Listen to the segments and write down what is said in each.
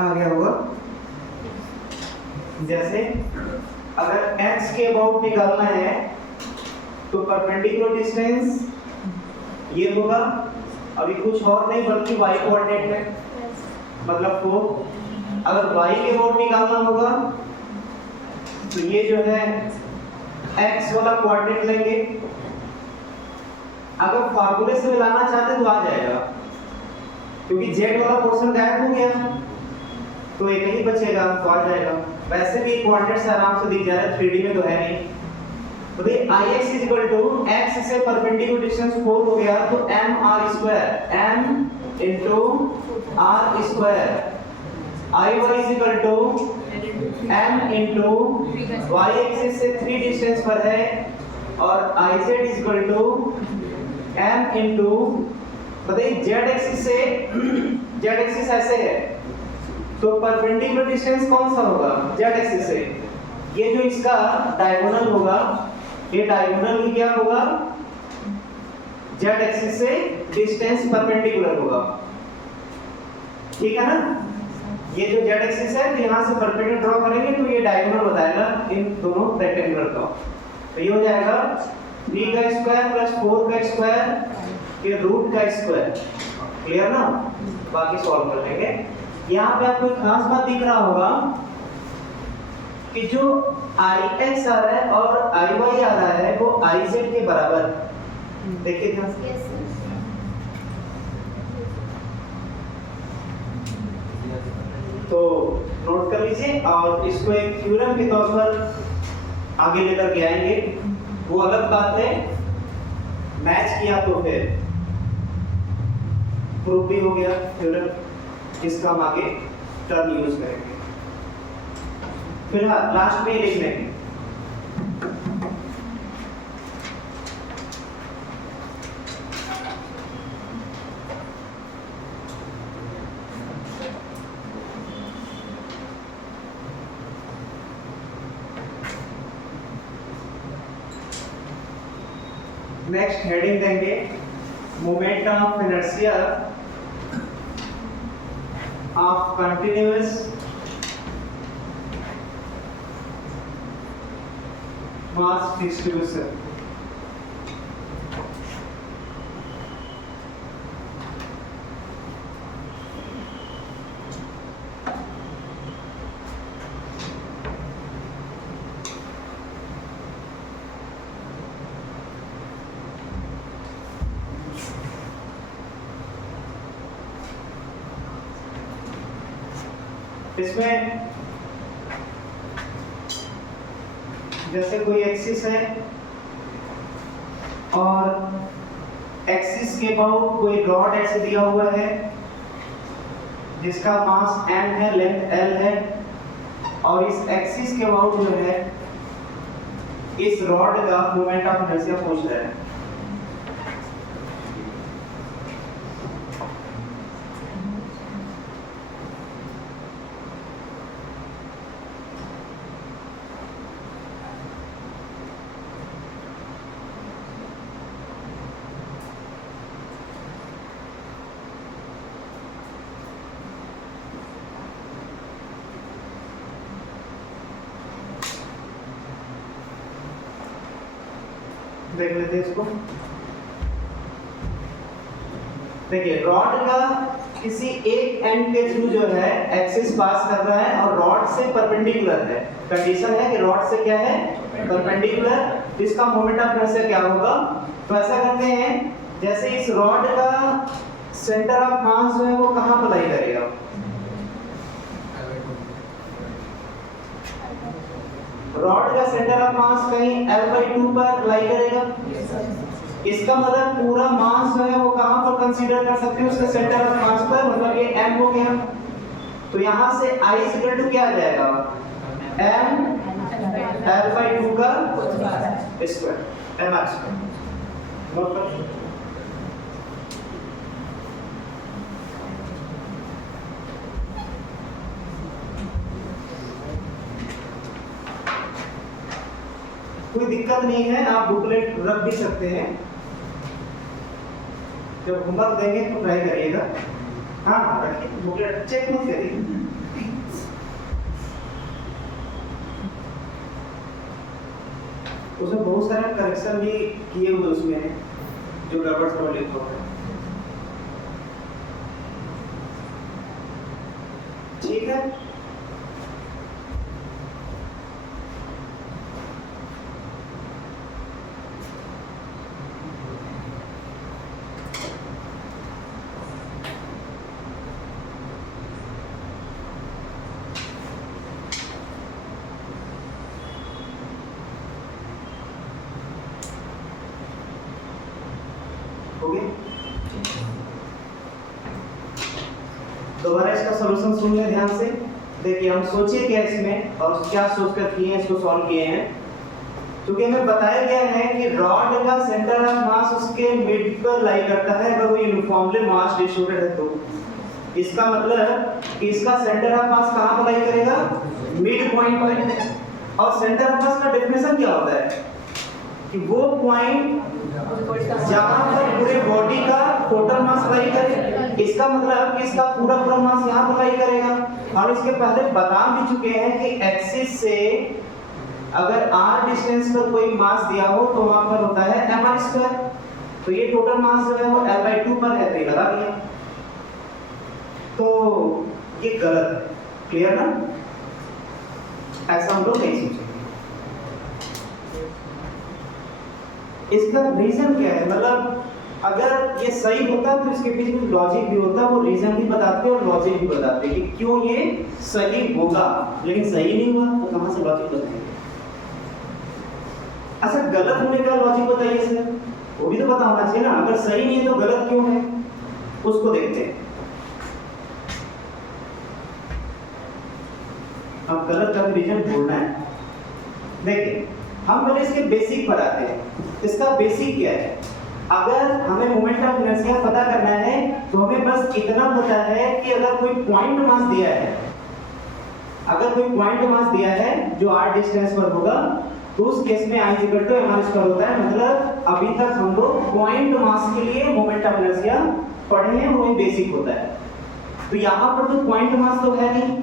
आ गया होगा। जैसे अगर x के अबाउट निकालना है तो परपेंडिकुलर डिस्टेंस ये होगा, अभी कुछ और नहीं बल्कि y कोऑर्डिनेट है, मतलब 4। अगर y के अबाउट निकालना होगा तो ये जो है x वाला कोऑर्डिनेट लेंगे। अगर फार्मूले से मिलाना चाहते तो आ जाएगा, क्योंकि z वाला पोर्शन गायब हो गया तो एक ही बचेगा तो आ जाएगा। वैसे भी कोऑर्डिनेट्स आराम से दिख जा रहा है, 3D में तो है नहीं। तो भाई Ix इक्वल टू x से परपेंडिकुलर डिस्टेंस 4 हो गया तो mr square, m into r square. Iy equal to m into y axis से 3 डिस्टेंस पर है और Iz equal to m into बताइए z एक्सिस से z एक्सिस ऐसे है तो परपेंडिकुलर डिस्टेंस कौन सा होगा z एक्सिस से। ये जो इसका डायगोनल होगा, ये डायगोनल ही क्या होगा z एक्सिस से डिस्टेंस परपेंडिकुलर होगा, ठीक है ना। ये जो z एक्सिस है तो यहाँ से परपेंडिकुलर ड्रॉ करेंगे तो ये डायगोनल बताएगा इन दोनों रेक्टेंगुलर का। तो ये हो जाएगा 3 का स्क्वायर प्लस 4 का स्क्वायर के रूट का स्क्वायर। क्लियर ना, बाकी सॉल्व कर लेंगे। यहाँ पे आपको एक खास बात दिख रहा होगा कि जो Ix आ रहा है और Iy आ रहा है वो Iz के बराबर। देखिए ध्यान से, तो नोट कर लीजिए और इसको एक थ्योरम के तौर पर आगे लेकर के आएंगे। वो अलग बात है, मैच किया तो फिर प्रूफ भी हो गया थ्योरम, जिसका हम आगे टर्म यूज करेंगे। फिलहाल लास्ट में लिख लेंगे। नेक्स्ट हेडिंग देंगे moment of inertia of continuous mass distribution. इसमें जैसे कोई एक्सिस है और एक्सिस के अबाउट कोई रॉड ऐसे दिया हुआ है जिसका मास m है, लेंथ l है, और इस एक्सिस के अबाउट जो है इस रॉड का मोमेंट ऑफ इनर्शिया पूछ रहा है। देख लेते हैं इसको। देखिए रॉड का किसी एक एंड के थ्रू जो है एक्सिस पास कर रहा है और रॉड से परपेंडिकुलर है। कंडीशन है कि रॉड से क्या है, परपेंडिकुलर। इसका मोमेंट ऑफ इनर्शिया क्या होगा। तो ऐसा करते हैं, जैसे इस रॉड का सेंटर ऑफ मास जो है वो कहां पर लाई करेगा, रॉड का सेंटर ऑफ मास कहीं L/2 पर लाई करेगा। इसका मतलब पूरा मास जो है वो कहां पर कंसीडर कर सकते हैं, उसके सेंटर ऑफ मास पर, मतलब ये m हो गया। तो यहां से I इक्वल टू क्या आ जाएगा, m L/2 का स्क्वायर, mr स्क्वायर। नोट कर, कोई दिक्कत नहीं है, आप बुकलेट रख भी सकते हैं। जब होमवर्क देंगे तो ट्राई करिएगा। हाँ रखिए, बुकलेट चेक मत करिए। उसमें बहुत सारे करेक्शन भी किए हुए उसमें हैं जो गड़बड़ सड़बड़ लिखा हुआ है। ठीक है, हो गया। दोबारा इसका सॉल्यूशन सुन ले ध्यान से। देखिए हम सोचे क्या इसमें और क्या सोच कर किए हैं, इसको सॉल्व किए हैं। क्योंकि हमें बताया गया है कि रॉड का सेंटर ऑफ मास उसके मिड पर लाई करता है अगर वो यूनिफॉर्मली मास डिस्ट्रीब्यूटेड है तो। इसका मतलब कि इसका सेंटर ऑफ मास कहां पर लाई करेगा? मिड पॉइंट पर। और सेंटर ऑफ मास का डेफिनेशन क्या होता है कि वो पॉइंट जहां पर पूरे बॉडी का टोटल मास लाई करे। इसका मतलब कि इसका पूरा मास यहां पर लाई करेगा। और इसके पहले बता भी चुके हैं कि एक्सिस से अगर r डिस्टेंस पर कोई मास दिया हो तो वहां पर होता है mr²। तो ये टोटल मास जो है वो l/2 पर है, तो ये लगा दिया। तो ये गलत है, क्लियर ना? ऐसा हम लोग नहीं सोचेंगे। इसका रीजन क्या है? मतलब अगर ये सही होता तो इसके पीछे कुछ लॉजिक भी होता, वो रीजन भी बताते और लॉजिक भी बताते कि क्यों ये सही होगा। लेकिन सही नहीं हुआ तो कहां से लॉजिक बताएंगे? अच्छा, गलत होने का लॉजिक बताइए सर, वो भी तो पता होना चाहिए ना। अगर सही नहीं है तो गलत क्यों है, उसको देखते हैं। अब गलत का रीजन ढूंढना है। देखिए हम पहले इसके बेसिक पर आते हैं। इसका बेसिक क्या है? अगर हमें मोमेंट ऑफ इनर्शिया पता करना है तो हमें बस इतना पता है कि अगर कोई पॉइंट मास दिया है, अगर कोई पॉइंट मास दिया है जो r डिस्टेंस पर होगा तो उस केस में I = mr² होता है। मतलब अभी तक हम लोग पॉइंट मास के लिए मोमेंट ऑफ इनर्शिया पढ़े हैं, वो बेसिक होता है। तो यहाँ पर तो पॉइंट मास तो है नहीं,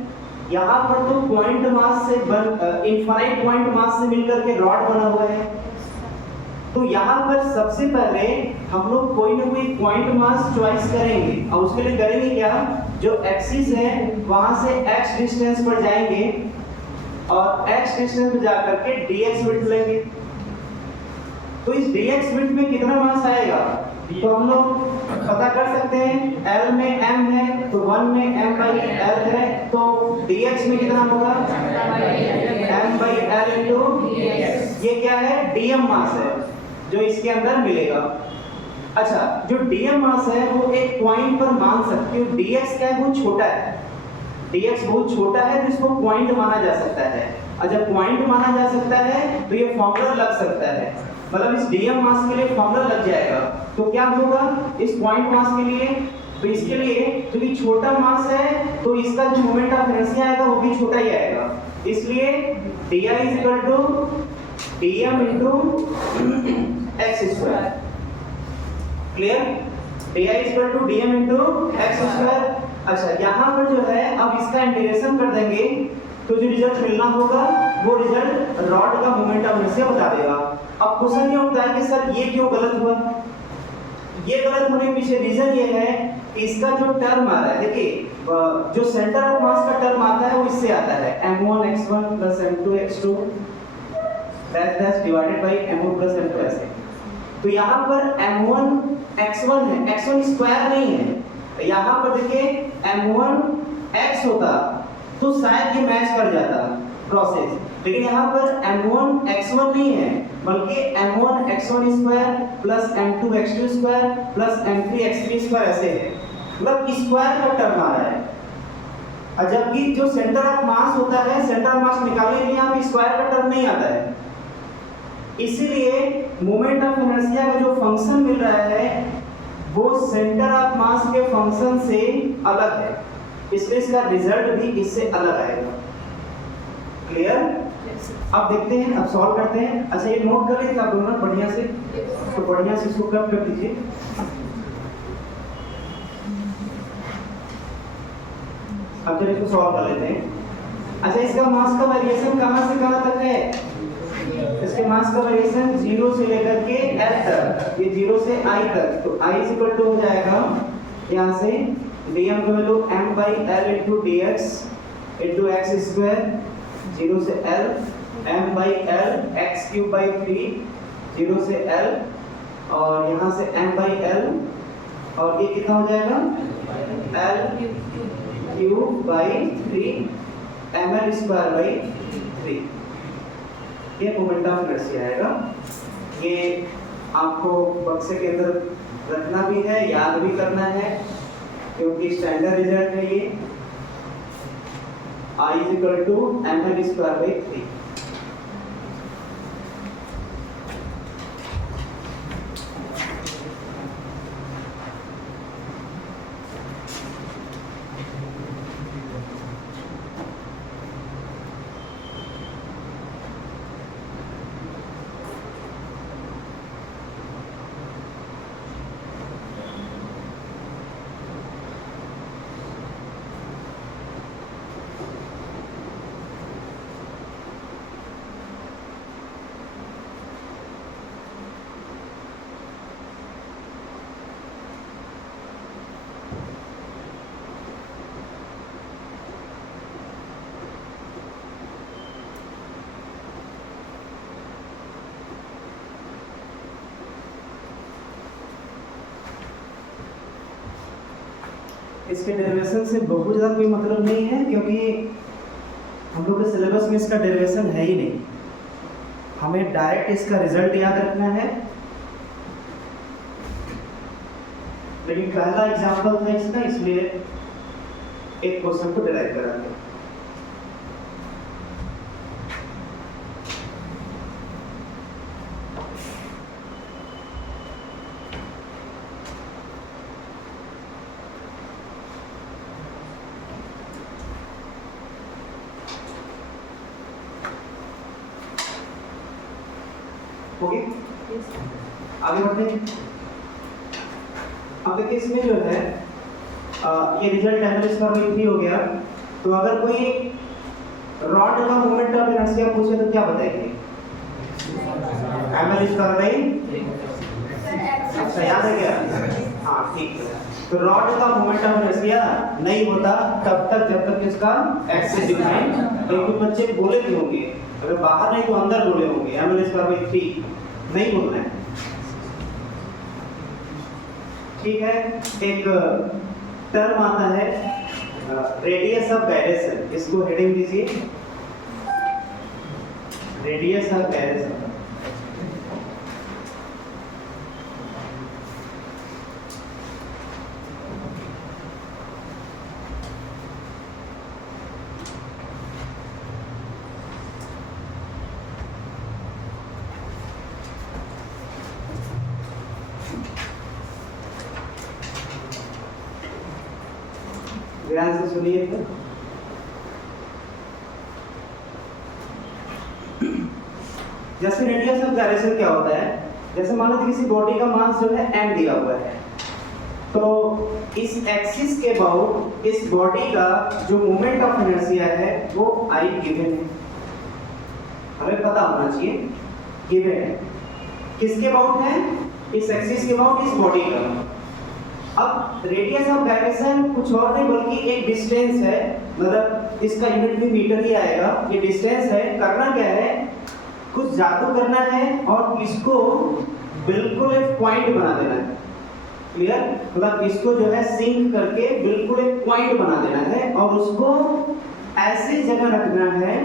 यहाँ पर तो पॉइंट मास से इनफाइनाइट पॉइंट मास से मिलकर के रॉड बना हुआ है। तो यहाँ पर सबसे पहले हम लोग कोई ना कोई पॉइंट मास चॉइस करेंगे। और उसके लिए करेंगे क्या? जो एक्सिस है वहां से x डिस्टेंस पर जाएंगे और x डिस्टेंस पर जाकर के dx विड्थ लेंगे। तो इस dx विड्थ में कितना मास आएगा तो हम लोग पता कर सकते हैं। L में m है तो 1 में m/l है, तो dx में कितना होगा? m/l into dx। ये क्या है? dm मास है जो इसके अंदर मिलेगा। अच्छा, जो dm मास है वो एक पॉइंट पर मान सकते हो। dx क्या है? वो छोटा है, dx बहुत छोटा है तो इसको पॉइंट माना जा सकता है। और जब पॉइंट माना जा सकता है तो ये फॉर्मूला लग सकता है। मतलब इस dm मास के लिए फॉर्मूला लग जाएगा। तो क्या होगा इस पॉइंट मास के लिए? तो इसके लिए क्योंकि छोटा मास है तो इसका जो मोमेंट ऑफ इनर्शिया आएगा वो भी छोटा ही आएगा। इसलिए di = dm into x²। Clear? di = dm into x²। अच्छा, यहाँ पर जो है अब इसका इंटीग्रेशन कर देंगे तो जो रिजल्ट मिलना होगा वो रिजल्ट रॉड का मोमेंट ऑफ इनर्शिया बता देगा। अब क्वेश्चन ये होता है कि सर ये क्यों गलत हुआ? ये गलत होने के पीछे रीजन ये है कि इसका जो टर्म आ रहा है, देखिए जो सेंटर ऑफ मास का टर्म आता है वो इससे आता है m1x1 + m2x2 that's divided by m1 + m2 ऐसे। तो यहाँ पर m1x1 है, x1 स्क्वायर नहीं है। यहाँ पर देखिए m1x होता तो शायद ये मैच कर जाता प्रोसेस, लेकिन यहाँ पर m1x1 नहीं है बल्कि m1x1² + m2x2² + m3x3² ऐसे है। मतलब स्क्वायर का टर्म आ रहा है। और जबकि जो सेंटर ऑफ मास होता है, सेंटर ऑफ मास निकालने के लिए यहाँ पे स्क्वायर का टर्म नहीं आता है। इसीलिए मोमेंट ऑफ इनर्शिया का जो फंक्शन मिल रहा है वो सेंटर ऑफ मास के फंक्शन से अलग है, इसलिए इसका रिजल्ट भी इससे अलग आएगा। क्लियर? अब देखते हैं, अब सॉल्व करते हैं। अच्छा, ये नोट कर लीजिए आप दोनों बढ़िया से, तो बढ़िया से इसको कट कर दीजिए। अब चलिए इसको सॉल्व कर लेते हैं। अच्छा, इसका मास का वेरिएशन कहां से कहां तक है? इसके मास का वेरिएशन 0 से लेकर के L तक, ये 0 से I तक, तो I इज इक्वल टू हो जाएगा यहाँ से dm का value m by l into dx into x square 0 से L m by l x cube by 3 0 से L और यहाँ से m by l और ये कितना हो जाएगा l cube by 3 ml square by 3। ये मोमेंट ऑफ इनर्शिया आएगा। ये आपको बक्से के अंदर रखना भी है, याद भी करना है, क्योंकि स्टैंडर्ड रिजल्ट है ये I is equal to ml square by 3। इसके डेरिवेशन से बहुत ज़्यादा कोई मतलब नहीं है, क्योंकि हम लोग के सिलेबस में इसका डेरिवेशन है ही नहीं। हमें डायरेक्ट इसका रिजल्ट याद रखना है। लेकिन पहला एग्जांपल था इसका, इसलिए एक क्वेश्चन को डिराइव करांगे। ओके, आगे बढ़ते हैं। अब देखिए इसमें जो है ये रिजल्ट ml स्क्वायर बाई 3 हो गया। तो अगर कोई रॉड का मोमेंट ऑफ इनर्शिया पूछे तो क्या बताएंगे? ml स्क्वायर बाई, अच्छा याद है क्या? हाँ ठीक है। तो रॉड का मोमेंट ऑफ इनर्शिया नहीं होता तब तक जब तक इसका एक्सिस डिफाइन, क्योंकि बच्चे बोले भी होंगे, अगर बाहर नहीं तो अंदर बोले होंगे ml स्क्वायर बाई 3 नहीं बोलना है। ठीक है, एक टर्म आता है रेडियस ऑफ गायरेशन, इसको हेडिंग दीजिए रेडियस ऑफ गायरेशन। ध्यान से सुनिए। तो जैसे रेडियस ऑफ गायरेशन क्या होता है, जैसे मान लो किसी बॉडी का मास जो है m दिया हुआ है, तो इस एक्सिस के अबाउट इस बॉडी का जो मोमेंट ऑफ इनर्शिया है वो I गिवन है, हमें पता होना चाहिए गिवन है। किसके अबाउट है? इस एक्सिस के अबाउट इस बॉडी का। अब रेडियस ऑफ गायरेशन कुछ और नहीं बल्कि एक डिस्टेंस है, मतलब इसका यूनिट भी मीटर ही आएगा। ये डिस्टेंस है। करना क्या है, कुछ जादू करना है और इसको बिल्कुल एक पॉइंट बना देना है। क्लियर? मतलब इसको जो है सिंक करके बिल्कुल एक पॉइंट बना देना है और उसको ऐसी जगह रखना है,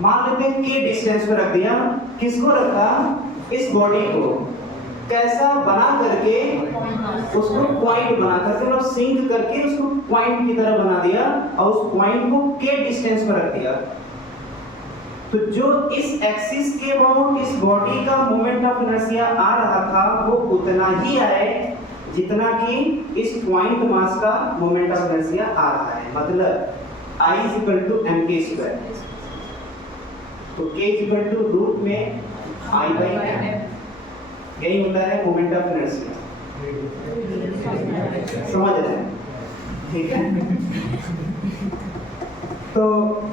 मान लेते हैं कि डिस्टेंस पे रख दिया। किसको रखा? इस बॉडी को कैसा बना करके उसको पॉइंट बना करके मतलब सिंक करके उसको पॉइंट की तरह बना दिया और उस पॉइंट को के डिस्टेंस पर रख दिया। तो जो इस एक्सिस के अबाउट इस बॉडी का मोमेंट ऑफ इनर्शिया आ रहा था वो उतना ही आए जितना कि इस पॉइंट मास का मोमेंट ऑफ इनर्शिया आ रहा है। मतलब I is equal to mk²। तो k is equal to root में I by m, यही होता है मोमेंट ऑफ इनर्शिया। समझ रहे हैं? ठीक है। तो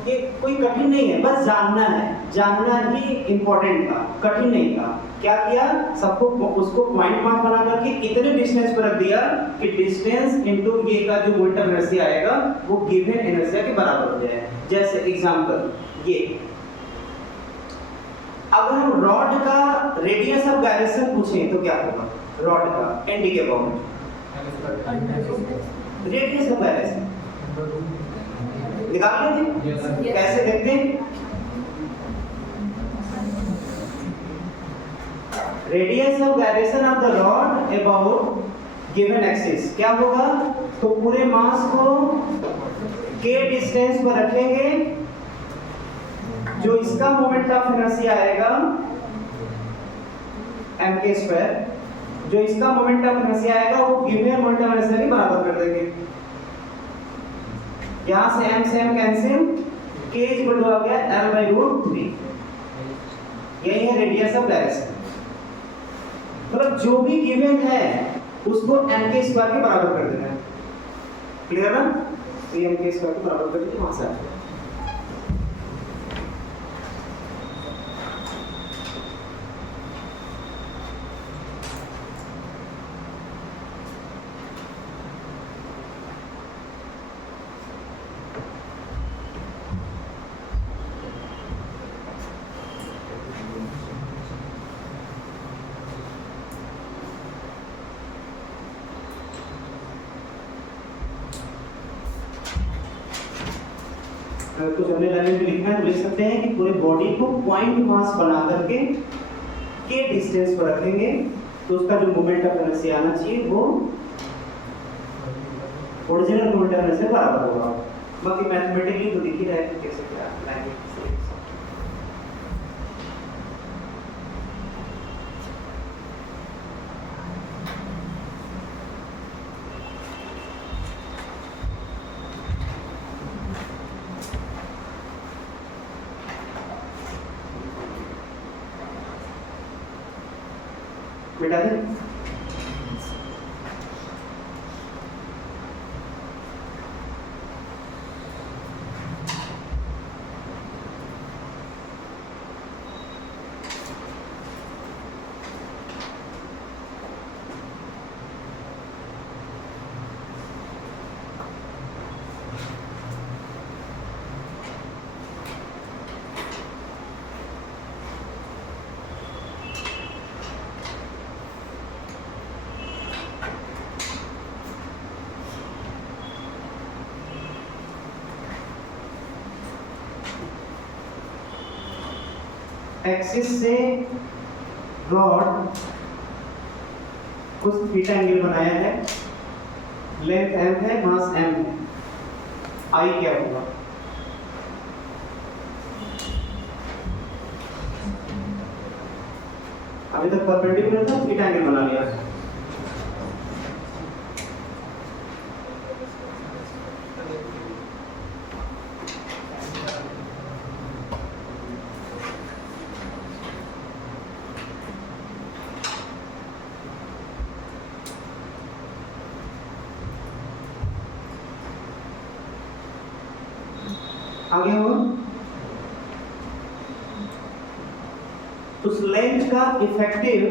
ये कोई कठिन नहीं है, बस जानना है, जानना ही इंपॉर्टेंट था, कठिन नहीं था। क्या किया, सबको उसको पॉइंट मास बना करके इतने डिस्टेंस पर रख दिया कि डिस्टेंस इनटू ये का जो मोमेंटम इनर्शिया आएगा वो गिवन इनर्शिया के बराबर हो जाए। जैसे एग्जांपल ये, अगर हम रॉड का रेडियस ऑफ गायरेशन पूछें तो क्या होगा, रॉड का एंड के अबाउट रेडियस ऑफ गायरेशन निकाल लेंगे। कैसे देखते हैं, radius of gyration of the rod about given axis क्या होगा, तो पूरे मास को के डिस्टेंस पर रखेंगे, जो इसका मोमेंट ऑफ इनर्शिया आएगा m², जो इसका मोमेंट ऑफ इनर्शिया आएगा वो गिवन मोमेंट ऑफ इनर्शिया के बराबर कर देंगे। यहां से m से m cancel, k equal to आ गया l/√3। यही है रेडियस ऑफ गायरेशन। मतलब जो भी गिवन है उसको m के स्क्वायर के बराबर कर देना है। क्लियर ना, तो m के स्क्वायर के बराबर कर दीजिए, वहां से आ जाएगा। कुछ अन्य लाइन में लिखना है तो लिख सकते हैं कि पूरे बॉडी को पॉइंट मास बना करके के डिस्टेंस पर रखेंगे, तो उसका जो मोमेंट ऑफ इनर्शिया आना चाहिए वो ओरिजिनल मोमेंट ऑफ इनर्शिया बराबर होगा। बाकी मैथमेटिकली तो दिख ही रहा है कैसे क्या लाइन से। मिटा दे, एक्सिस से रॉड कुछ थीटा एंगल बनाया है, लेंथ m है, मास m है, I क्या होगा, अभी तक परपेंडिकुलर था, थीटा एंगल बना लिया। आगे हो, उस लेंथ का effective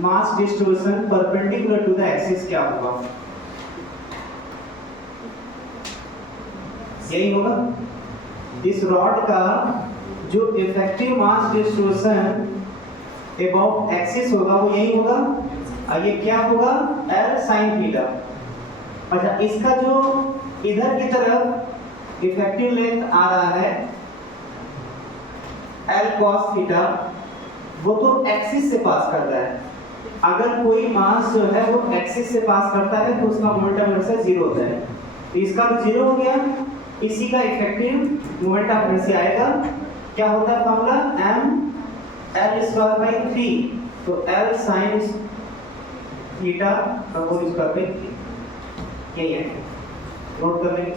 mass distribution perpendicular to the axis क्या होगा, यही होगा। इस रॉड का जो effective mass distribution about axis होगा वो यही होगा, और ये क्या होगा, L sin थीटा। अच्छा, इसका जो इधर की तरफ इफेक्टिव लेंथ आ रहा है L cos थीटा, वो तो एक्सिस से पास करता है। अगर कोई मास जो है वो एक्सिस से पास करता है तो उसका मोमेंट ऑफ इनर्शिया जीरो होता है, तो इसका तो जीरो हो गया, इसी का इफेक्टिव मोमेंट ऑफ इनर्शिया आएगा, क्या होता है फॉर्मूला, m/L²/3, तो L sin थीटा का होल स्क्वायर बाय 3, यही है, नोट कर लेंगे।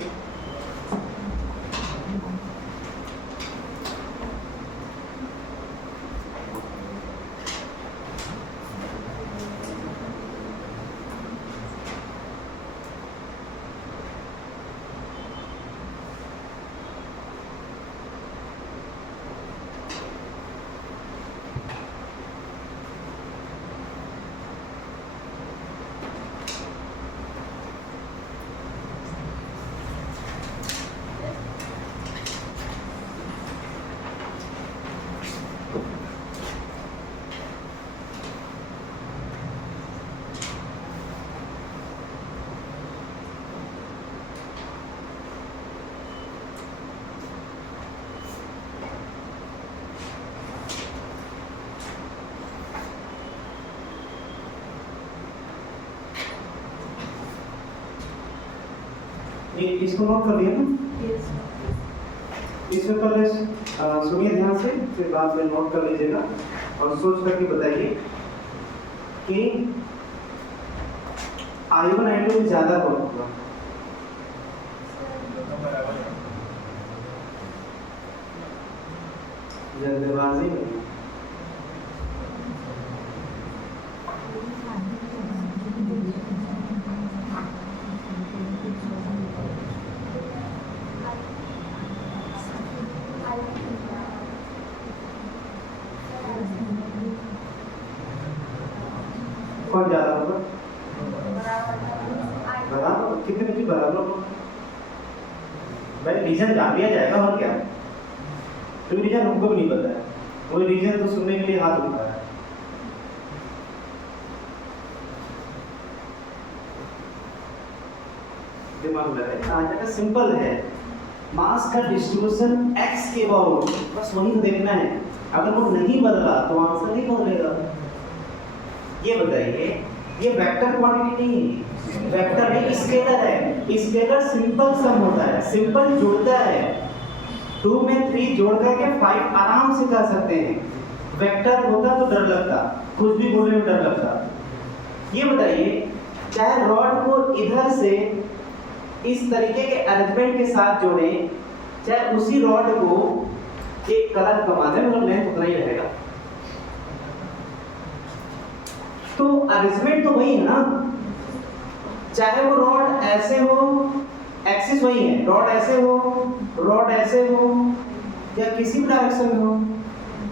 ये इसको नोट कर लिया ना? इसमें पहले सुनिए ध्यान से, फिर बाद में नोट कर लीजिएगा और सोच करके बताइए कि I1 I2 से ज्यादा कौन होगा? जल्दबाजी में कौन ज्यादा होगा? बराबर कितने बच्चे बराबर होगा? भाई रीजन जान लिया जाएगा और क्या? तो रीजन हमको भी नहीं पता है, वो रीजन तो सुनने के लिए हाथ उठा है। दिमाग लगाए, आज का सिंपल है, मास का डिस्ट्रीब्यूशन x के अबाउट, बस वही तो देखना है। अगर वो नहीं बदला तो आंसर नहीं बदलेगा। ये बताइए, ये वेक्टर क्वांटिटी नहीं है, वेक्टर नहीं स्केलर है। स्केलर सिंपल सम होता है, सिंपल जोड़ता है। 2 में 3 जोड़ करके 5 आराम से कर सकते हैं। वेक्टर होता तो डर लगता, कुछ भी बोलने में डर लगता। ये बताइए, चाहे रॉड को इधर से इस तरीके के अरेंजमेंट के साथ जोड़ें, चाहे उसी रॉड को एक कलर कमा दें, मतलब लेंथ उतना ही रहेगा, तो अरेंजमेंट तो वही है ना। चाहे वो रॉड ऐसे हो, एक्सिस वही है, रॉड ऐसे हो, रॉड ऐसे हो, या किसी भी डायरेक्शन में हो,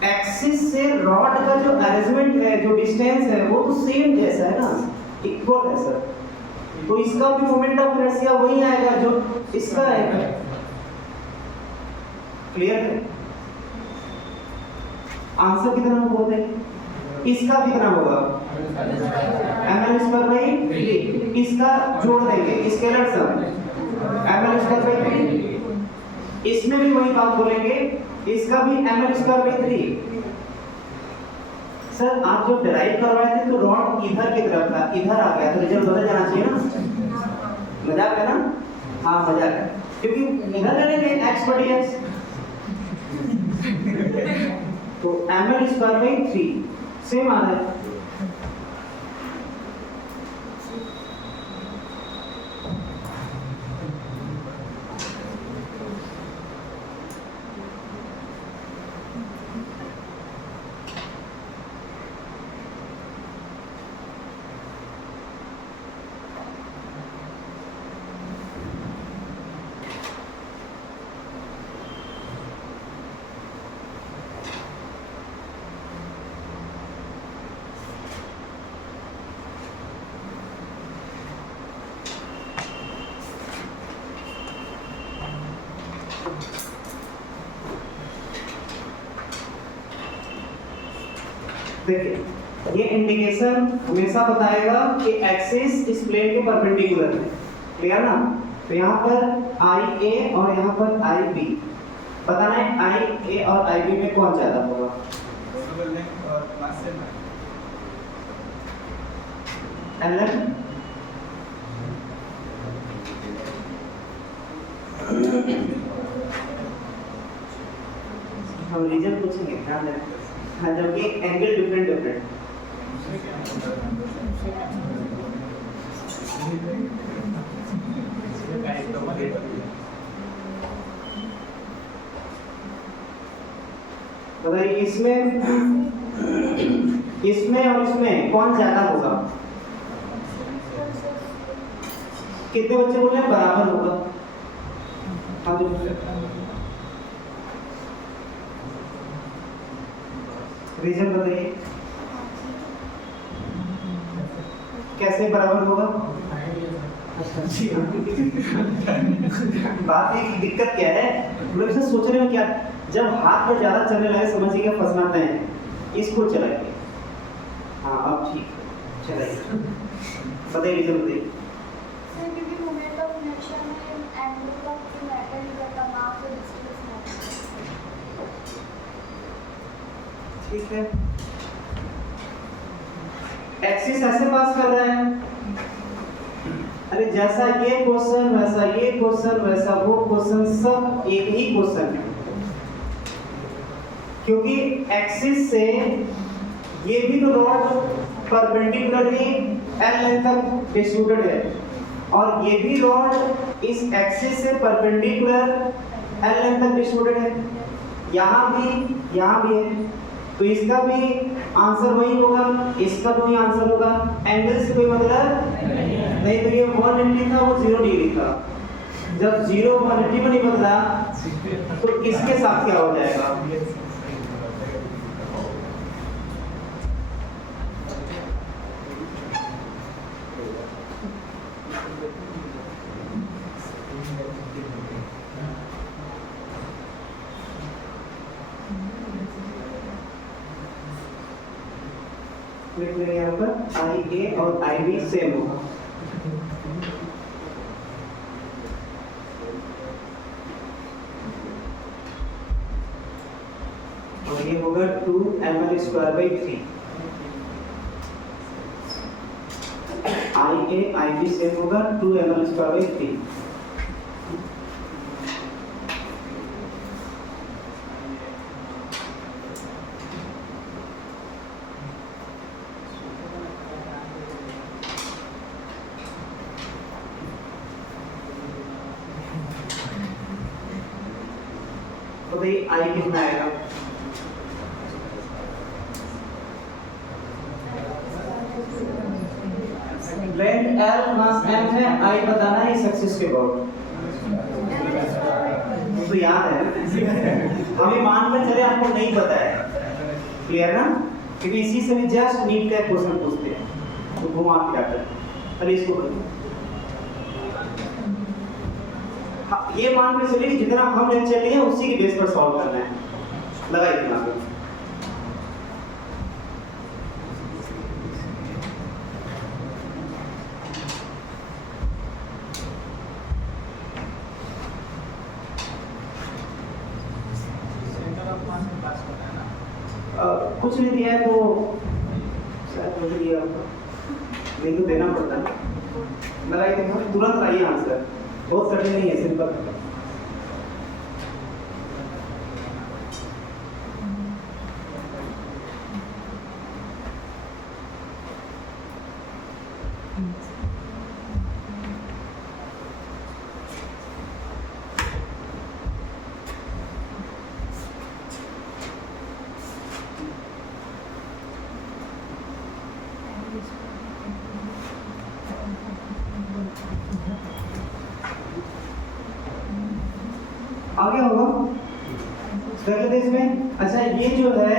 एक्सिस से रॉड का जो अरेंजमेंट है, जो डिस्टेंस है, वो तो सेम जैसा है ना, इक्वल है सर। तो इसका भी मोमेंट ऑफ इनर्शिया वही आएगा जो इसका आएगा। क्लियर है? आंसर कितना बोलते हैं? इसका कितना होगा? ml²/3। इसका जोड़ देंगे, स्केलर सम ml²/3। इसमें भी वही बात बोलेंगे, इसका भी ml²/3। सर आप जो डिराइव करवाए थे तो रॉड इधर की तरफ था, इधर आ गया तो रिजल्ट बदल जाना चाहिए ना। मजाक है ना? हाँ मजाक है, क्योंकि इधर ले लेंगे x/x तो ml²/3 सेम आ रहा है। देखिए, ये इंडिकेशन हमेशा बताएगा कि एक्सिस इस प्लेन के परपेंडिकुलर है। क्लियर ना? तो यहाँ पर IA और यहाँ पर IB बताना है, IA और IB में कौन ज्यादा होगा? LM हम रीजन पूछेंगे, ध्यान देना। हाँ, जबकि एंगल डिफरेंट बताइए, इसमें और इसमें कौन ज्यादा होगा? कितने बच्चे बोल रहे हैं बराबर होगा? हाँ जो रीजन बताइए, कैसे बराबर होगा? बात एक दिक्कत क्या है, लोग इसे सोचने में क्या, जब हाथ में ज्यादा चलने लगे समझिएगा फंसनाते हैं, इसको चलाइए। हाँ अब ठीक है, चलाइए, बताइए रीजन बताइए। क्योंकि मोमेंट ऑफ इनर्शिया में एंगल ऑफ मैटर नहीं करता, मास और डिस्टेंस मैटर। ठीक है, एक्सिस ऐसे पास कर रहा है, अरे जैसा ये क्वेश्चन वैसा ये क्वेश्चन वैसा वो क्वेश्चन, सब एक ही क्वेश्चन है, क्योंकि एक्सिस से ये भी तो रॉड परपेंडिकुलरली एल लेंथ तक डिस्ट्रीब्यूटेड है, और ये भी रॉड इस एक्सिस से परपेंडिकुलर एल लेंथ तक डिस्ट्रीब्यूटेड है, यहाँ भी है, तो इसका भी आंसर वही होगा, इसका भी आंसर होगा। एंगल से कोई मतलब नहीं, तो ये 180 था, वो 0 डिग्री था। जब 0 180 में नहीं बदला तो इसके साथ क्या हो जाएगा? लिख लेंगे यहाँ पर आई ए और आई बी सेम होगा। और ये होगा 2ml²/3। आई ए आई बी सेम होगा 2ml²/3। तो भाई आई कितना आएगा? लेंथ L मास M है, आई बताना है इस एक्सिस के अबाउट। तो याद है, हमें मान कर चले आपको नहीं पता है, क्लियर ना? क्योंकि इसी से भी जस्ट नीट का क्वेश्चन पूछते हैं, तो घुमा के जाकर पहले इसको करिए। हाँ, ये मान के चलिए जितना हम लेक्चर लिए उसी के बेस पर सॉल्व करना है, लगाइए दिमाग में। कुछ नहीं दिया है तो शायद मुझे दिया होगा, नहीं तो देना पड़ता है। लगाइए देखो, तुरंत आइए आंसर, बहुत कठिन नहीं है, सिंपल है। आगे होगा कर लेते इसमें। अच्छा, ये जो है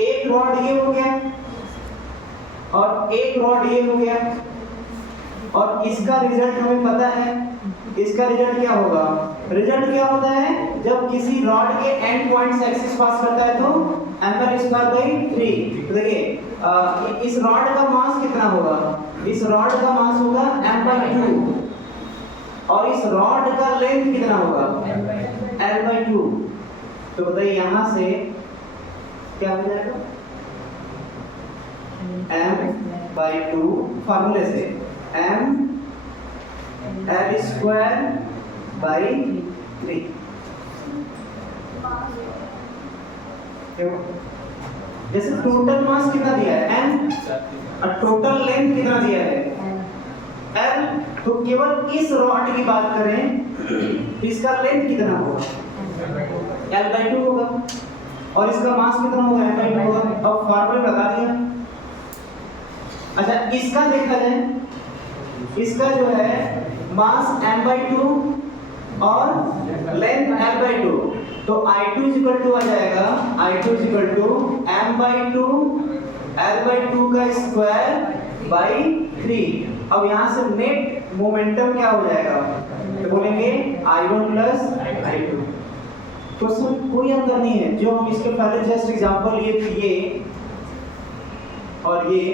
एक रॉड ये हो गया और एक रॉड ये हो गया, और इसका रिजल्ट हमें पता है। इसका रिजल्ट क्या होगा? रिजल्ट क्या होता है? जब किसी रॉड के एंड पॉइंट से एक्सिस पास करता है तो m/3। तो देखिए इस रॉड का मास कितना होगा? इस रॉड का मास होगा m/2, और इस रॉड का लेंथ कितना होगा? l/2। तो बताइए यहाँ से क्या हो जाएगा? m/2 फार्मूले से m l²/3। जैसे टोटल मास कितना दिया है m, और टोटल लेंथ कितना दिया है l, तो केवल इस रॉड की बात करें तो इसका लेंथ कितना होगा? l/2 होगा, और इसका मास कितना होगा? m/2 होगा। अब फार्मूला बता दिया। अच्छा, इसका देखा जाए, इसका जो है मास m/2 और लेंथ l/2, तो I2 आ जाएगा I2 m/2 l/2 का स्क्वायर/3। अब यहाँ से नेट मोमेंटम क्या हो जाएगा? तो बोलेंगे I1 प्लस I2। तो सब कोई अंतर नहीं है, जो हम इसके पहले जस्ट एग्जांपल लिए थे ये और ये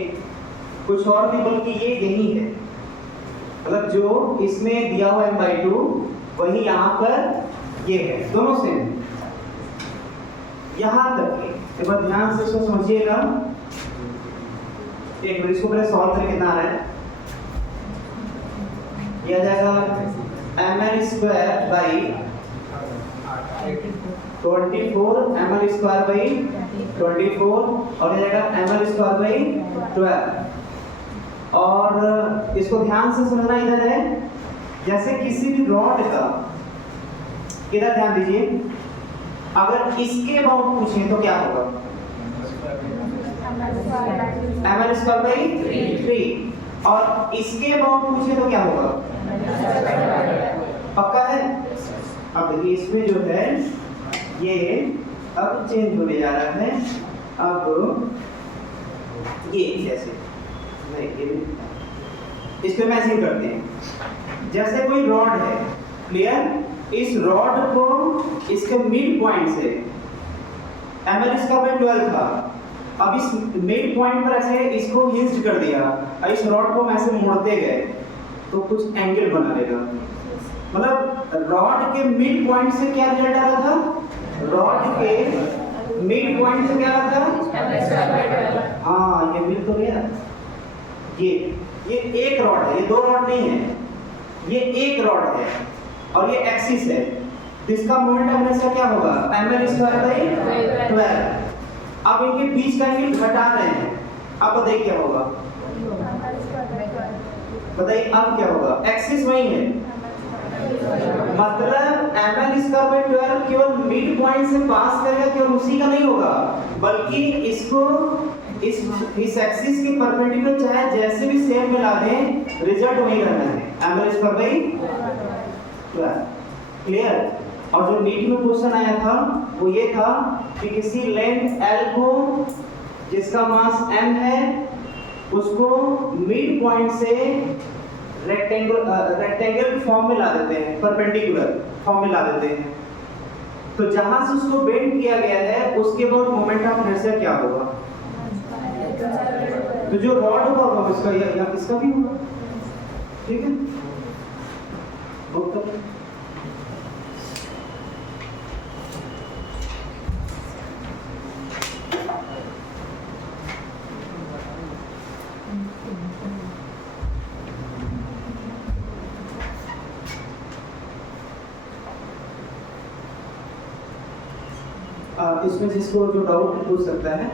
कुछ और नहीं बल्कि ये यही है। मतलब जो इसमें दिया हुआ m/2 वही यहाँ पर ये है, दोनों सेम। यहाँ तक एक बार ध्यान से इसको समझिएगा। एक मिनट, इसको पहले सॉल्व करके कितना आ रहा है। ये आ जाएगा ml square by 24 ml square by 24 और ये जाएगा ml स्क्वायर बाई 12। और इसको ध्यान से सुनना इधर है, जैसे किसी भी रॉड का, इधर ध्यान दीजिए, अगर इसके अबाउट पूछें तो क्या होगा? ml square by 3। और इसके अबाउट पूछे तो क्या होगा? पक्का है? अब देखिए इसमें जो है ये अब चेंज होने जा रहा है। अब ये जैसे नहीं, ये इस पे मैचिंग करते हैं। जैसे कोई रॉड है, क्लियर? इस रॉड को इसके मिड पॉइंट से ml स्क्वायर बाई 12 था, अब इस मिड पॉइंट पर ऐसे इसको हिंज कर दिया और इस रॉड को ऐसे मोड़ते गए तो कुछ एंगल बना लेगा। मतलब रॉड के मिड पॉइंट से क्या रिजल्ट आ रहा था? रॉड के मिड पॉइंट से क्या आ रहा था? हाँ, ये मिल तो गया। ये एक रॉड है, ये दो रॉड नहीं है, ये एक रॉड है और ये एक्सिस है, तो इसका मोमेंट हमेशा क्या होगा? ml square by 12। अब इनके बीच का एंगल घटा रहे हैं, अब बताइए क्या होगा? बताइए अब क्या होगा? एक्सिस वही है, मतलब ml स्क्वायर बाई 12 केवल मिड पॉइंट से पास करेगा, केवल उसी का नहीं होगा, बल्कि इसको इस एक्सिस के परपेंडिकुलर चाहे जैसे भी शेप में ला दें, रिजल्ट वही रहना है, ml स्क्वायर बाई 12। क्लियर? और जो नीट में क्वेश्चन आया था वो ये था कि किसी लेंथ L को जिसका मास m है उसको मिड पॉइंट से रेक्टेंगल फॉर्म में ला देते हैं, परपेंडिकुलर फॉर्म में ला देते हैं। तो जहां से उसको बेंड किया गया है उसके बाद मोमेंट ऑफ इनर्शिया क्या होगा? तो जो रॉड होगा इसका या इसका भी होगा। ठीक है? ओके। इसमें जिसको जो डाउट पूछ सकता है।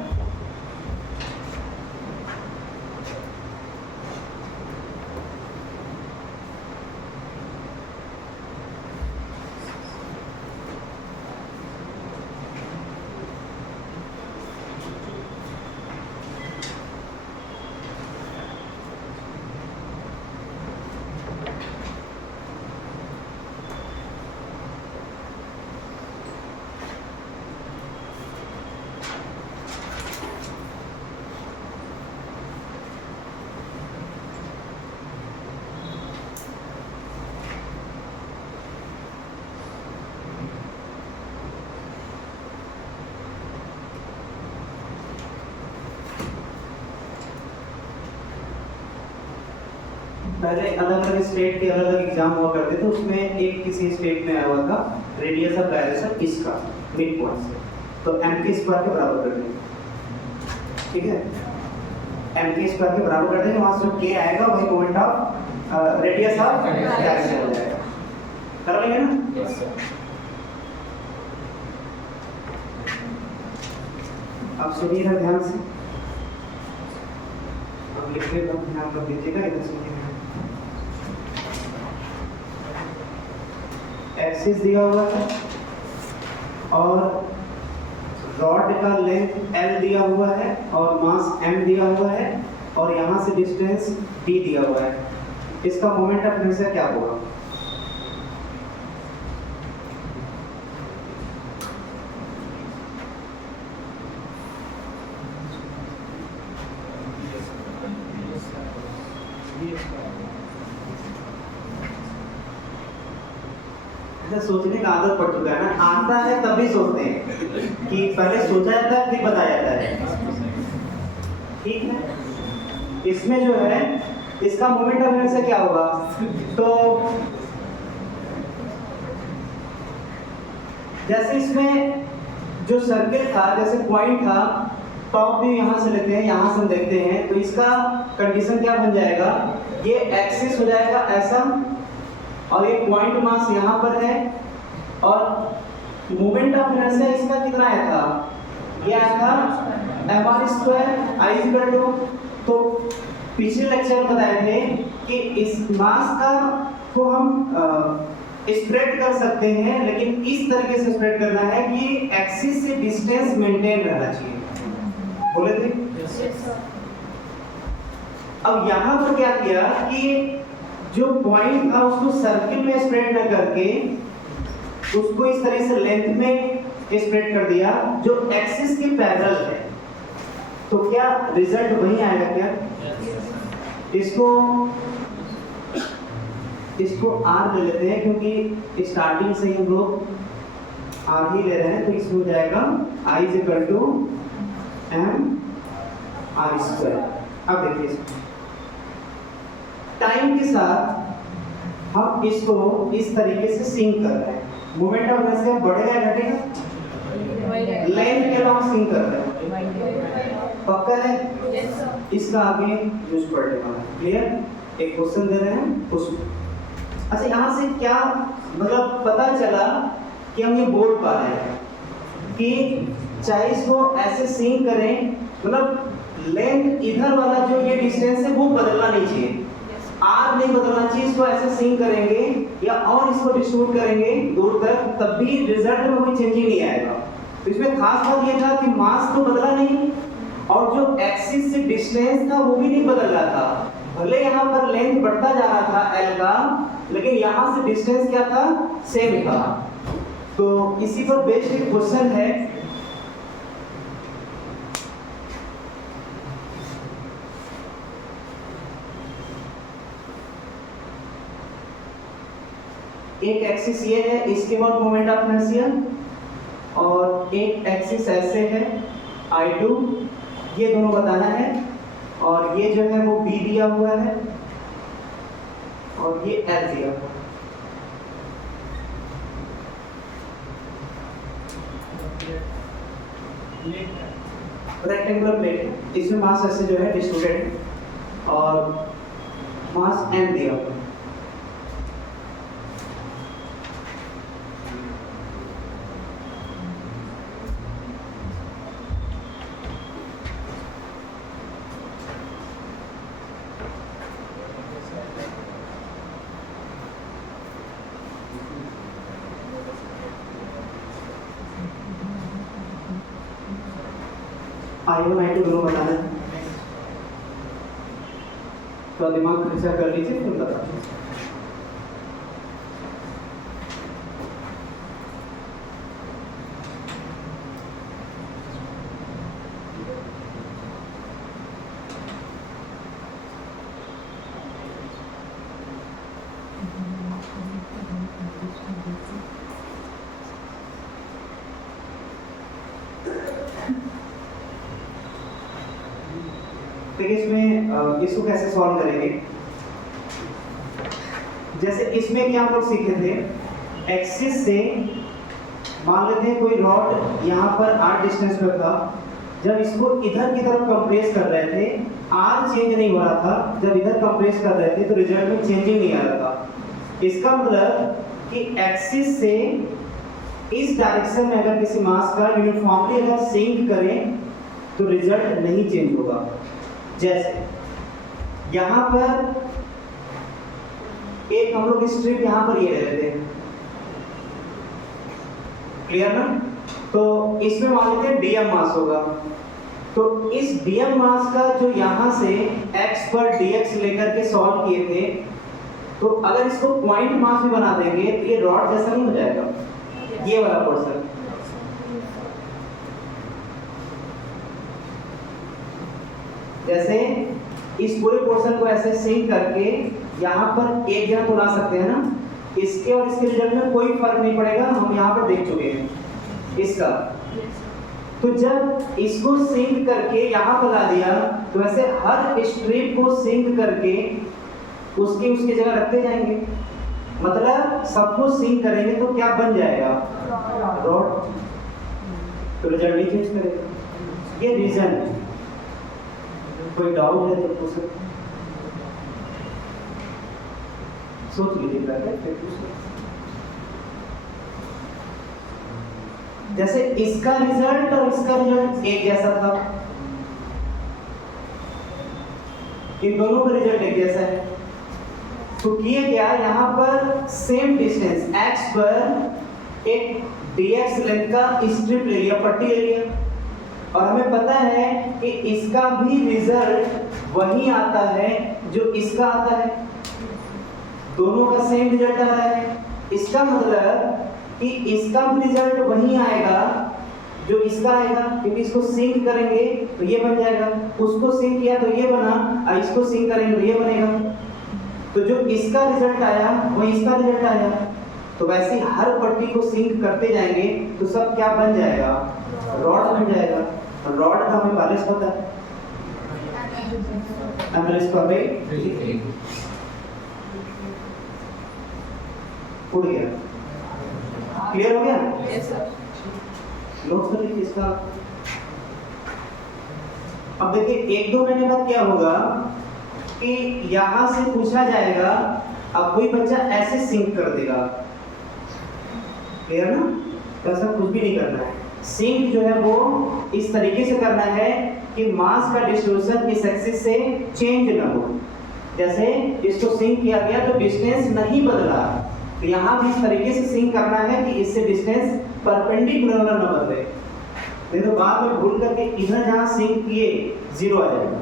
पहले अलग अलग स्टेट के अलग अलग एग्जाम हुआ करते थे, उसमें एक किसी स्टेट में आया हुआ था रेडियस ऑफ डायरेक्शन इसका मिड पॉइंट से, तो m के स्क्वायर के बराबर कर देंगे। ठीक है? m के स्क्वायर के बराबर कर देंगे, वहां से जो k आएगा वही moment of radius of direction हो जाएगा। कर लेंगे ना? Yes sir. अब सुनिएगा ध्यान से, अब लिखते वक्त ध्यान रख दीजिएगा, इधर सुनिएगा। एक्सिस दिया हुआ है और रॉड का लेंथ L दिया हुआ है और मास m दिया हुआ है और यहाँ से डिस्टेंस d दिया हुआ है। इसका मोमेंट ऑफ इनर्शिया क्या होगा? सोचने का आदत पड़ चुका है ना, आता है तभी सोचते हैं कि पहले सोचा जाता है फिर बताया जाता है। ठीक है? इसमें जो है इसका मोमेंट ऑफ इनर्शिया क्या होगा? तो जैसे इसमें जो सर्किल था, जैसे पॉइंट था, टॉप भी यहाँ से लेते हैं, यहाँ से हम देखते हैं, तो इसका कंडीशन क्या बन जाएगा? ये एक्सिस हो जाएगा ऐसा और ये पॉइंट मास यहाँ पर है और मोमेंट ऑफ इनर्शिया इसका कितना आया था, ये आया था mr² I इक्वल टू, तो पिछले लेक्चर में बताए थे कि इस मास का को हम स्प्रेड कर सकते हैं, लेकिन इस तरीके से स्प्रेड करना है कि एक्सिस से डिस्टेंस मेंटेन रहना चाहिए, बोले थे। अब यहाँ पर क्या किया कि जो पॉइंट था उसको सर्किल में स्प्रेड न करके उसको इस तरह से लेंथ में स्प्रेड कर दिया जो एक्सिस के पैरेलल है, तो क्या रिजल्ट वही आएगा क्या? इसको R ले लेते हैं क्योंकि स्टार्टिंग से ही हम लोग R ही ले रहे हैं, तो इसमें हो जाएगा I इक्वल टू mr²। अब देखिए टाइम के साथ हम इसको इस तरीके से सिंक कर रहे हैं, मोमेंट ऑफ इनर्शिया बढ़ेगा या घटेगा? लेंथ के हम सिंक कर रहे हैं, पक्का है? इसका आगे यूज पढ़ने वाला है, क्लियर? एक क्वेश्चन दे रहे हैं उसको। अच्छा, यहाँ से क्या मतलब पता चला कि हम ये बोल पा रहे हैं कि चाहे इसको ऐसे सिंक करें, मतलब लेंथ इधर वाला जो ये डिस्टेंस है वो बदलना नहीं चाहिए, R नहीं बदलना चाहिए, इसको ऐसे सिंक करेंगे या और इसको डिस्ट्रीब्यूट करेंगे दूर तक, तब भी रिजल्ट में कोई चेंज ही नहीं आएगा। तो इसमें खास बात ये था कि मास तो बदला नहीं और जो एक्सिस से डिस्टेंस था वो भी नहीं बदल रहा था, भले यहाँ पर लेंथ बढ़ता जा रहा था L का, लेकिन यहाँ से डिस्टेंस क्या था, सेम था। तो इसी पर बेस्ड एक क्वेश्चन है, एक एक्सिस ये है, इसके बाद मोमेंट ऑफ इनर्शिया, और एक एक्सिस ऐसे है I2, ये दोनों बताना है, और ये जो है वो B दिया हुआ है और ये L दिया हुआ है। रेक्टेंगुलर प्लेट, इसमें मास ऐसे जो है डिस्ट्रीब्यूटेड और मास M दिया हुआ है। I1 I2 दोनों बताना है, तो दिमाग खर्चा कर लीजिए फिर बता दीजिए। देखिए इसमें इसको कैसे सॉल्व करेंगे, जैसे इसमें क्या हम लोग सीखे थे, एक्सिस से मान लेते हैं कोई रॉड यहाँ पर R डिस्टेंस पर था, जब इसको इधर की तरफ कंप्रेस कर रहे थे R चेंज नहीं हो रहा था, जब इधर कंप्रेस कर रहे थे तो रिजल्ट में चेंजिंग नहीं आ रहा था। इसका मतलब कि एक्सिस से इस डायरेक्शन में अगर किसी मास का यूनिफॉर्मली अगर सिंक करें तो रिजल्ट नहीं चेंज होगा। जैसे यहाँ पर एक हम लोग स्ट्रिप यहाँ पर ये ले लेते हैं, क्लियर ना? तो इसमें मान लेते हैं डीएम मास होगा, तो इस डीएम मास का जो यहाँ से x पर dx लेकर के सॉल्व किए थे, तो अगर इसको पॉइंट मास में बना देंगे तो ये रॉड जैसा नहीं हो जाएगा, ये वाला पोर्शन। जैसे इस पूरे पोर्शन को ऐसे सिंक करके यहाँ पर एक जगह तो ला सकते हैं ना, इसके और इसके रिजल्ट में कोई फर्क नहीं पड़ेगा, हम यहाँ पर देख चुके हैं इसका। तो जब इसको सिंक करके यहाँ पर ला दिया तो ऐसे हर स्ट्रिप को सिंक करके उसके जगह रखते जाएंगे, मतलब सबको सिंक करेंगे तो क्या बन जाएगा, रॉड। तो रिजल्ट नहीं चेंज करेगा, ये रीजन है। कोई डाउट है तो पूछ सकते हैं। सोच लीजिए पहले फिर पूछिए। जैसे इसका रिजल्ट और इसका रिजल्ट एक जैसा था, इन दोनों का रिजल्ट एक जैसा है, तो किए क्या, यहाँ पर सेम डिस्टेंस x पर एक dx लेंथ का स्ट्रिप ले लिया, पट्टी ले लिया, और हमें पता है कि इसका भी रिजल्ट वही आता है जो इसका आता है, दोनों का सेम रिजल्ट आ रहा है। इसका मतलब कि इसका भी रिजल्ट वही आएगा जो इसका आएगा, क्योंकि इसको सिंक करेंगे तो ये बन जाएगा, उसको सिंक किया तो ये बना, और इसको सिंक करेंगे तो ये बनेगा। तो जो इसका रिजल्ट आया वही इसका रिजल्ट आया। तो वैसे ही हर पट्टी को सिंक करते जाएंगे तो सब क्या बन जाएगा, रॉड बन जाएगा। रॉड का हमें पहले से पता है, एमएल स्क्वायर बाई उड़ गया। क्लियर हो गया? Yes sir. नोट कर लीजिए इसका। अब देखिए 1-2 महीने बाद क्या होगा कि यहां से पूछा जाएगा, अब कोई बच्चा ऐसे सिंक कर देगा, क्लियर ना? तो ऐसा कुछ भी नहीं करना है। सिंक जो है वो इस तरीके से करना है कि मास का डिस्ट्रीब्यूशन इस एक्सिस से चेंज ना हो। जैसे इसको सिंक किया गया तो डिस्टेंस नहीं बदला, तो यहाँ भी इस तरीके से सिंक करना है कि इससे डिस्टेंस परपेंडिकुलर न बदले, नहीं तो बाद में भूल करके इधर जहाँ सिंक किए 0 आ जाएगा।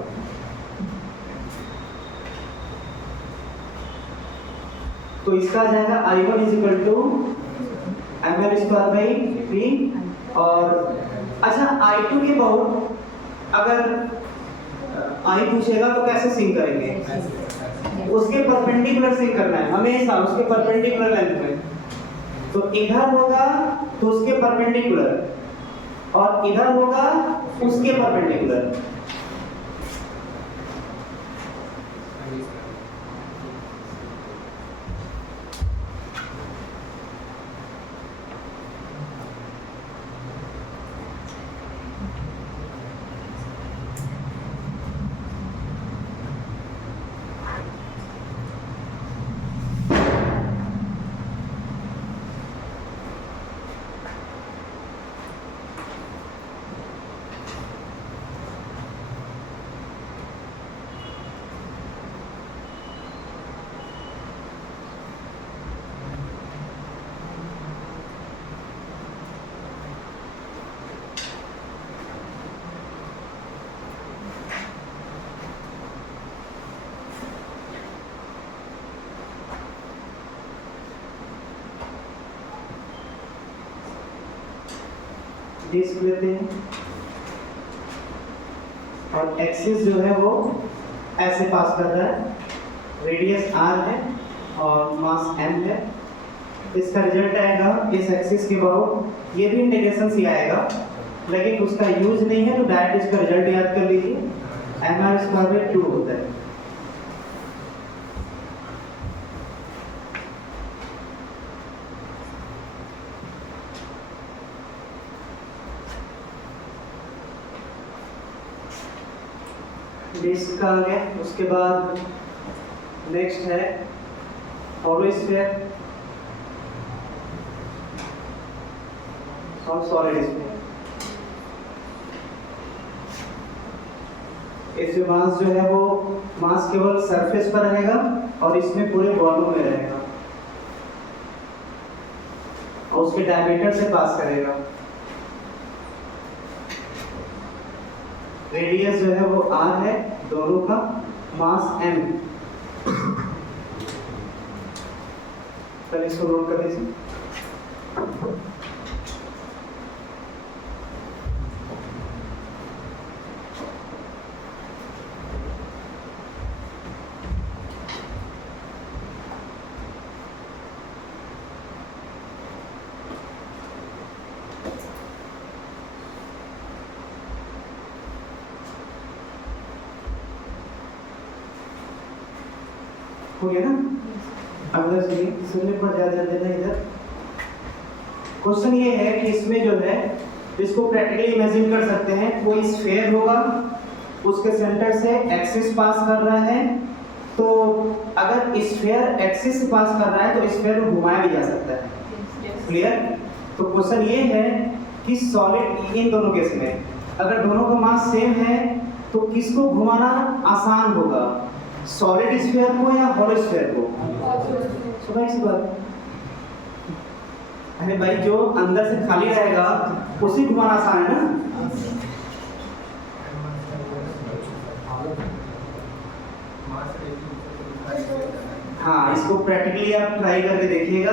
तो इसका आ जाएगा I1 ml square by p। और अच्छा I2 के बहुत अगर I पूछेगा तो कैसे सिंक करेंगे, उसके परपेंडिकुलर सिंक करना है हमेशा, उसके परपेंडिकुलर लेंथ में। तो इधर होगा तो उसके परपेंडिकुलर, और इधर होगा उसके परपेंडिकुलर। डिस्क लेते हैं और एक्सिस जो है वो ऐसे पास कर रहा है, रेडियस r है और मास m है। इसका रिजल्ट आएगा इस एक्सिस के अबाउट, ये भी इंटीग्रेशन से आएगा लेकिन उसका यूज नहीं है, तो डायरेक्ट इसका रिजल्ट याद कर लीजिए, mr स्क्वायर बाई 2 होता है। डिस्क का आ गया। उसके बाद नेक्स्ट है हॉलो स्फीयर और सॉलिड स्फीयर। इसमें मास जो है वो मास केवल सरफेस पर रहेगा और इसमें पूरे वॉल्यूम में रहेगा और उसके डायमीटर से पास करेगा। रेडियस जो है वो r है दोनों का, मास m। पहले इसको नोट कर लीजिए। हो गया ना? अब इधर सुनने पर ध्यान देना। इधर क्वेश्चन ये है कि इसमें जो है इसको प्रैक्टिकली इमेजिन कर सकते हैं, कोई स्फीयर होगा, उसके सेंटर से एक्सिस पास कर रहा है तो अगर स्फीयर एक्सिस से पास कर रहा है तो स्फीयर को घुमाया भी जा सकता है। क्लियर? तो क्वेश्चन ये है कि सॉलिड इन दोनों केस में अगर दोनों का मास सेम है तो किसको घुमाना आसान होगा, सॉलिड स्फीयर को या हॉलो स्फीयर को? सुना इसी बात? अरे भाई जो अंदर से खाली रहेगा उसी घुमाना आसान है ना। हाँ, इसको प्रैक्टिकली आप ट्राई करके देखिएगा।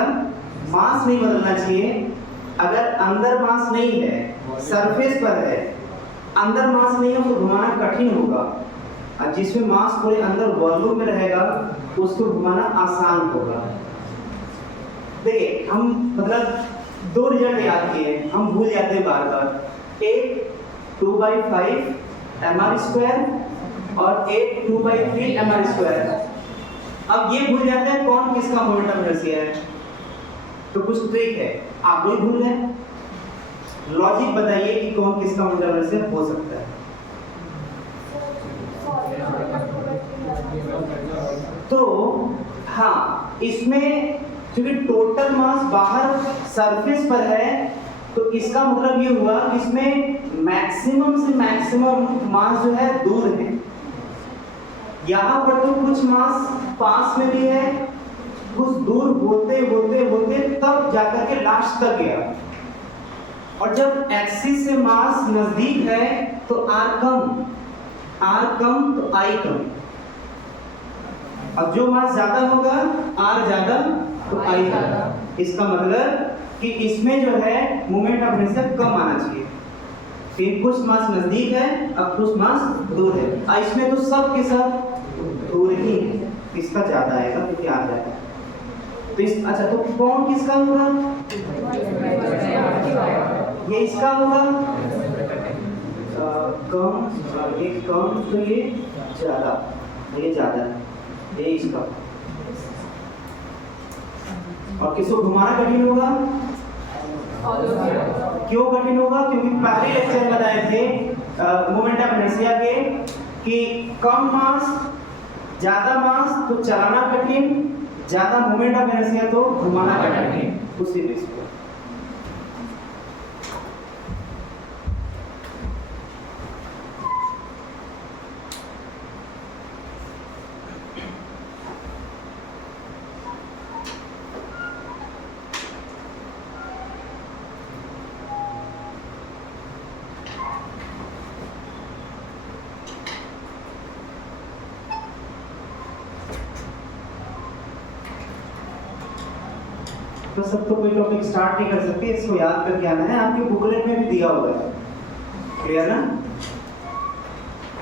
मास नहीं बदलना चाहिए। अगर अंदर मास नहीं है, सरफेस पर है, अंदर मास नहीं है तो घुमाना कठिन होगा, और जिसमें मास पूरे अंदर वॉल्यूम में रहेगा उसको घुमाना आसान होगा। देखिए हम मतलब दो रिजल्ट याद किए, हम भूल जाते हैं बार बार। एक 2/5 mr² और एक 2/3 mr²। अब ये भूल जाते हैं कौन किसका मोमेंट ऑफ इनर्शिया है, तो कुछ ट्रिक है, आप भी भूल गए, लॉजिक बताइए कि कौन किसका मोमेंट ऑफ इनर्शिया हो सकता है। तो हाँ, इसमें क्योंकि टोटल मास बाहर सरफेस पर है तो इसका मतलब ये हुआ कि इसमें मैक्सिमम से मैक्सिमम मास जो है दूर है। यहाँ पर तो कुछ मास पास में भी है, कुछ दूर होते होते होते तब जाकर के लास्ट तक गया। और जब एक्सिस से मास नजदीक है तो आर कम तो आई कम। अब जो मास ज्यादा होगा आर ज्यादा तो आई ज्यादा। इसका मतलब कि इसमें जो है मोमेंट ऑफ इनर्शिया कम आना चाहिए। फिर कुछ मास नजदीक है, अब कुछ मास दूर है, और इसमें तो सब के सब दूर ही है, इसका ज्यादा आएगा क्योंकि आ जाता है। तो इस अच्छा तो कौन किसका होगा? ये इसका होगा कम, ये कम तो ये ज्यादा, ये ज्यादा, ये इसका। और किसको घुमाना कठिन होगा? क्यों कठिन होगा? क्योंकि पहले लेक्चर में बताए थे मोमेंट ऑफ इनर्शिया के कि कम मास ज्यादा मास तो चलाना कठिन, ज्यादा मोमेंट ऑफ इनर्शिया तो घुमाना कठिन, उसी बेस पर। तो सब तो कोई टॉपिक स्टार्ट नहीं कर सकते, इसको याद करके आना है, आपके बुकलेट में भी दिया हुआ है। क्लियर ना?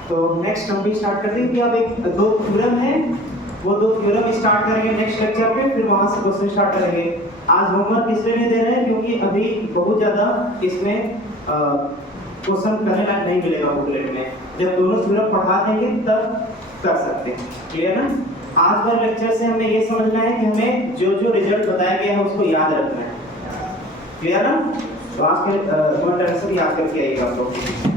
तो नेक्स्ट हम भी स्टार्ट करते हैं कि अब एक दो थ्योरम है, वो दो थ्योरम स्टार्ट करेंगे नेक्स्ट लेक्चर पे, फिर वहां से क्वेश्चन स्टार्ट करेंगे। आज होमवर्क इसलिए नहीं दे रहे हैं क्योंकि अभी बहुत ज्यादा इसमें क्वेश्चन करने लायक नहीं मिलेगा बुकलेट में। जब दोनों थ्योरम पढ़ा देंगे तब कर सकते हैं। क्लियर ना? आज भर लेक्चर से हमें ये समझना है कि हमें जो जो रिजल्ट बताया गया है उसको याद रखना है। क्लियर ना? तो आज के याद करके आइएगा आप लोग।